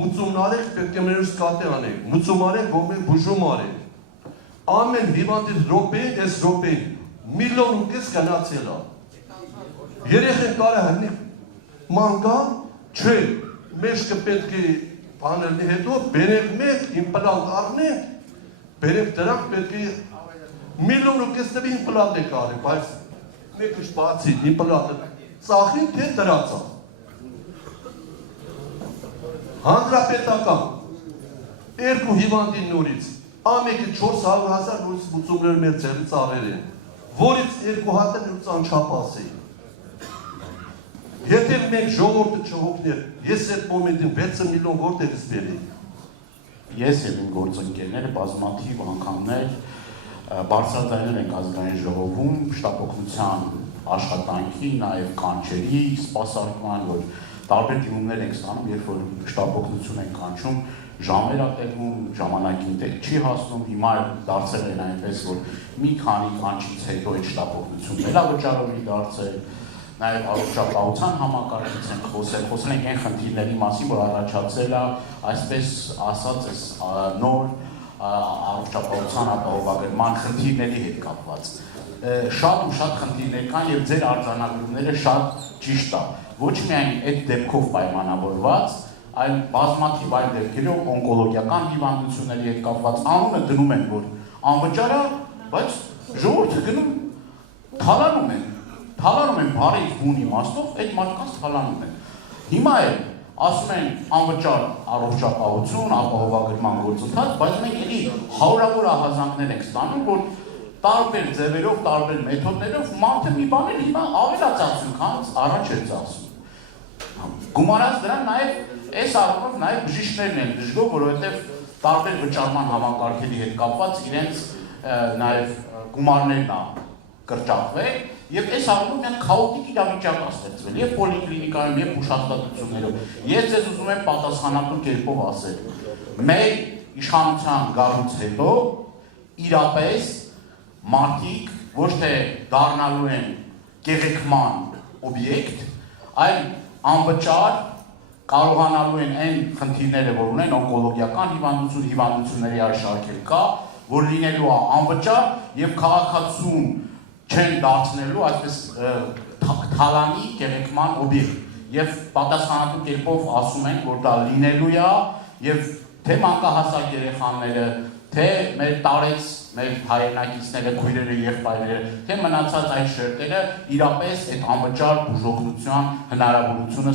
մուծումն արեք, պետք է մերուս կատե անեք, մուծում արեք, գոմեք բուժում արեք։ Ամեն հիվանդից րոպեին, այս րոպեին, միլիոն ու կես գնացել է։ Երեխեն կարա հնի մանգան, չէ, մեջքը պետք է բաներնի հետո, բերեք մեկ, իմպլանտ առնենք, բերեք դրանք պետք է միլիոն ու կես տվի իմպլանտ է կարեք, բայց մեկ ուշ բացի, իմպլանտը ծախին, թե դրացա։ Հանրապետական, երկու հիվանդին նորից, ամեկը 400,000 նորից մուծումներ մեր ձեռից արել են, որից երկու հատը նորից անչապաս էին։ Եթե մենք ժողովուրդը չհոգներ, ես այդ մոմենտին 6 միլիոն որտեղից բերեի։ Ես և իմ գործընկերները բազմաթիվ անգամներ բարձրաձայնել ենք ազգային ժողովում շտապօգնության աշխատանքի, նաև կանչերի, սպասարկման, որ տարբեր դիմումներ ենք ստանում, երբ որ շտապօգնություն ենք կանչում, ժամեր ատելվում, ժամանակին տեղ չի հասնում, հիմա դարձել են այնպես, որ մի քանի կանչից հետո այդ շտապօգնություն վերավճարովի դարձել, նաև առողջապահության համակարգից ենք խոսել ենք այն խնդիրների մասին, որ առաջացել է, այսպես ասած, նոր առողջապահության ապահովագրման խնդիրների հետ կապված։ Շատ ու շատ խնդիրներ կան և ձեր արձանագրումները շատ ճիշտ է։ Ոչ միայն այդ դեպքով պայմանավորված, այլ բազմաթիվ այլ դեպքերով օնկոլոգիական հիվանդությունների հետ կապված անունը դնում են, որ անվճար է, բայց ժողովուրդը գնում թալանում են բարի բուն իմաստով, այդ մարդկանց թալանում են։ Հիմա էլ ասում են անվճար առողջապահություն, ապահովագրման գործընթաց, բայց մենք էլի հարյուրավոր ահազանգներ ենք ստանում, որ տարբեր ձևերով, տարբեր մեթոդներով մարդը մի բան էլ հիմա ավելացածում, քան առաջ էր ծախսում։ Գումարած դրան նաև այս առումով նաև բժիշկներն են դժգոհ, որովհետև տարբեր վճարման համակարգերի հետ կապված իրենց նաև գումարներն կրճատվել, և այս առումով միան քաոտիկ իրավիճակ է ստեղծվել և պոլիկլինիկայում, և հուշհաստատություններով։ Ես ձեզ ուզում եմ պատասխանատու կերպով ասել, մեր իշխանության գալուց հետո իրապես մարդիկ ոչ թե դառնալու են կեղեքման օբյեկտ, այլ անվճար կարողանալու են այն խնդիրները, որ ունեն օնկոլոգիական հիվանդությունների այլ շարքեր կա, որ լինելու է անվճար և քաղաքացուն չեն դարձնելու այսպես թալանի կեղեքման օբյեկտ և պատասխանատու կերպով ասում են, որ դա լինելու է և թե մանկահասակ երեխաները, թե մեր տարեց, մեր հայրենակիցները, քույրերը, եղբայրները, թե մնացած այդ շերտերը իրապես այդ անվճար բուժօգնության հնարավորությունը